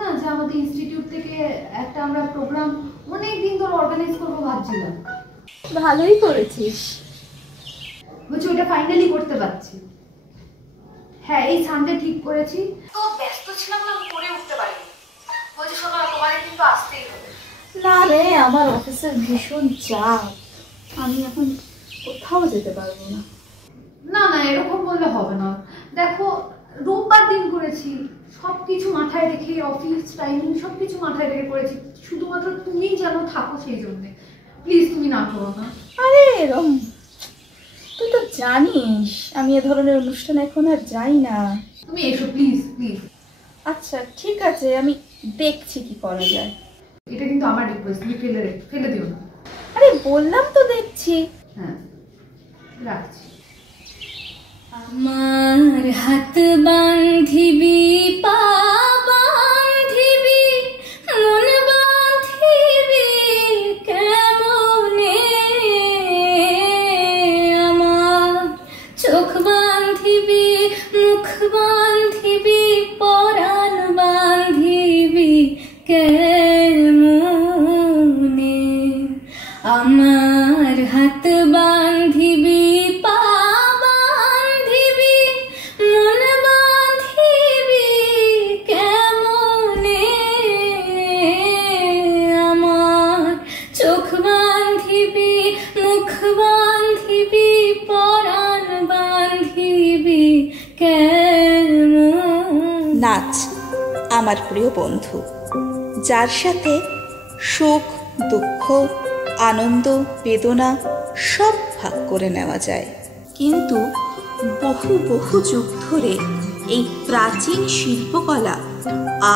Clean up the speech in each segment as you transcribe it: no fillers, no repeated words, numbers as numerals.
না যে আমাদের ইনস্টিটিউট থেকে একটা আমরা প্রোগ্রাম অনেক দিন ধরে অর্গানাইজ করবো ভাবছিলাম। ভালোই করেছিস। বলছি ওটা ফাইনালি করতে পারছি। হ্যাঁ এই সানডে ঠিক করেছি। তো ব্যস্ত ছিলাম না, করে উঠতে পারিনি। বলছি শোনো তোমাদের কিন্তু আসতেই হবে। না রে, আমার অফিসের ভীষণ চাপ, আমি এখন কোথাও যেতে পারবো না। না না এরকম বললে হবে না। দেখো রোববার দিন করেছি, সবকিছু মাথায় রেখে অফিস টাইমিং সবকিছু মাথায় রেখে করেছি, শুধুমাত্র তুমি যেন থাকো সেই জন্য। প্লিজ তুমি না করো না। আরে এরকম, তুই তো জানিস আমি এ ধরনের অনুষ্ঠানে এখন আর যাই না। তুমি এসো প্লিজ প্লিজ। আচ্ছা ঠিক আছে, আমি দেখছি কি করা যায়। এটা কিন্তু আমার রিকোয়েস্ট, তুমি ফেলে দিও না। আরে বললাম তো দেখছি। হ্যাঁ রাখছি। আমার হাত বাঁধিবি, পা বাঁধিবি, মন বাঁধিবি কেমনে, আমার চোখ বাঁধিবি, মুখ বাঁধিবি, পরাণ বাঁধিবি কেমনে, আমার হাত বাঁধিবি, পা বাঁধিবি, মন বাঁধিবি কেমনে, আমার চোখ বাঁধিবি, মুখ বাঁধিবি, পরাণ বাঁধিবি কেমনে। নাচ আমার প্রিয় বন্ধু, যার সাথে সুখ দুঃখ আনন্দ বেদনা সব ভাগ করে নেওয়া যায়। কিন্তু বহু বহু যুগ ধরে এই প্রাচীন শিল্পকলা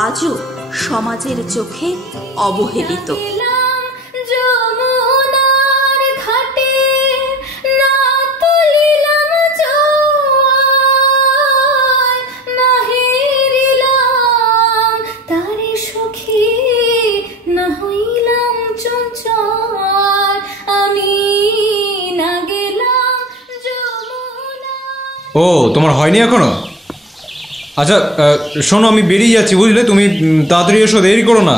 আজও সমাজের চোখে অবহেলিত। ও তোমার হয়নি এখনো? আচ্ছা শোনো, আমি বেরিয়ে যাচ্ছি বুঝলে, তুমি তাড়াতাড়ি এসো, দেরি করো না।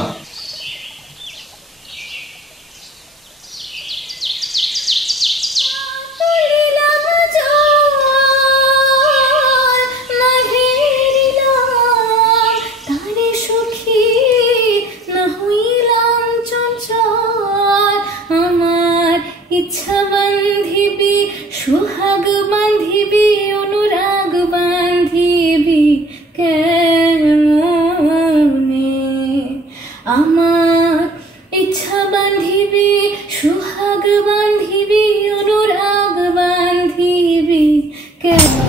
ইচ্ছা বাঁধিবি, সুহাগ বাঁধিবি, অনুরাগ বাঁধিবি কেমনে, আমার ইচ্ছা বাঁধিবি, সুহাগ বাঁধিবি, অনুরাগ বাঁধিবি কেমনে।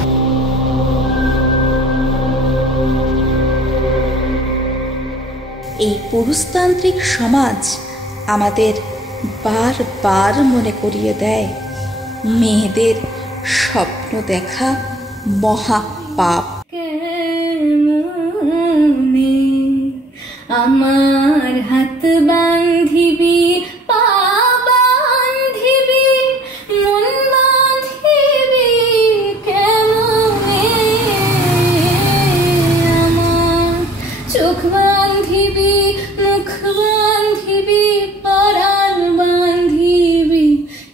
এই পুরুষতান্ত্রিক সমাজ আমাদের বারবার মনে করিয়ে দেয় মেয়েদের স্বপ্ন দেখা মহা পাপ। কেমনে, আমার হাত বাঁধিবি, পা বাঁধিবি, মন বাঁধিবি কেমনে, আমার চোখ বাঁধিবি, মুখ বাঁধিবি, পরাণ বাঁধিবি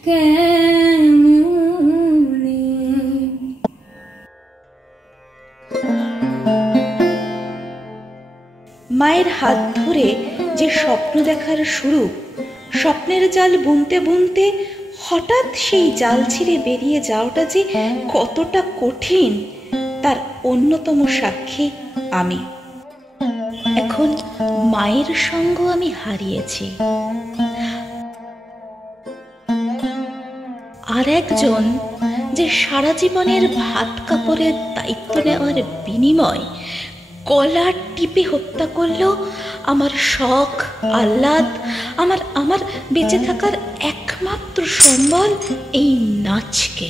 কেমনে। মায়ের হাত ধরে যে স্বপ্ন দেখার শুরু, স্বপ্নের জাল বুনতে বুনতে হঠাৎ সেই জাল ছিঁড়ে বেরিয়ে যাওয়াটা যে কতটা কঠিন তার অন্যতম সাক্ষী আমি। এখন মায়ের সঙ্গ আমি হারিয়েছি, আর একজন যে সারা জীবনের ভাত কাপড়ের দায়িত্ব নেওয়ার বিনিময় গলা টিপে হত্যা করলো আমার শখ আহ্লাদ, আমার বেঁচে থাকার একমাত্র সম্বল এই নাচকে।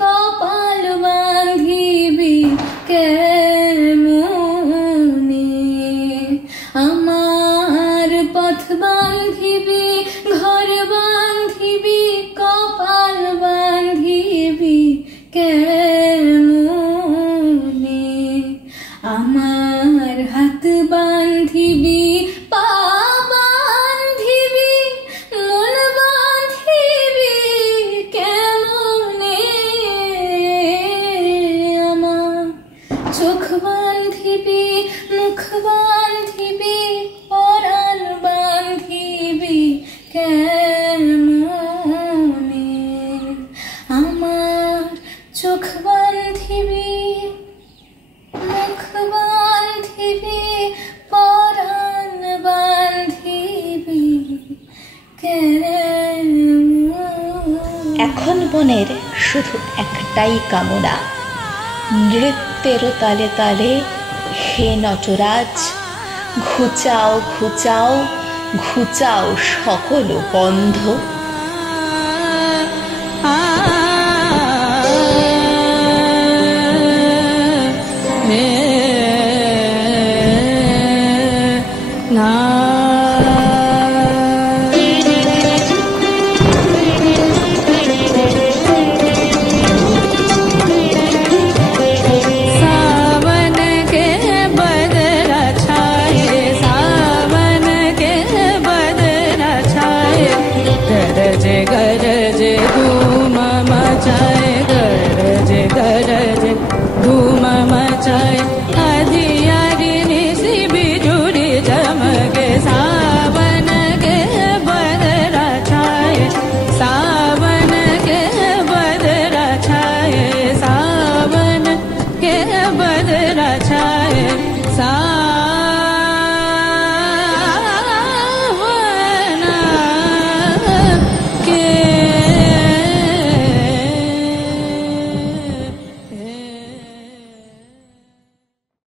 কপাল বাঁধিবি কেমনে, আমার পথ বাঁধিবি, ঘর বাঁধিবি, কপাল বাঁধিবি কেমনে, আমার হাত বাঁধিবি, পা বাঁধিবি, মন বাঁধিবি কেমনে, আমার চোখ বাঁধিবি, মুখ বাঁধিবি, পরাণ বাঁধিবি কেমনে, আমার চোখ বাঁধিবি, মুখ বাঁধিবি, পরাণ বাঁধিবি কেমনে। এখন মনের শুধু একটাই কামনা, নৃত্যের তালে তালে হে নটরাজ ঘুচাও ঘুচাও ঘুচাও সকল বন্ধ। गरज गरज धूम मचाए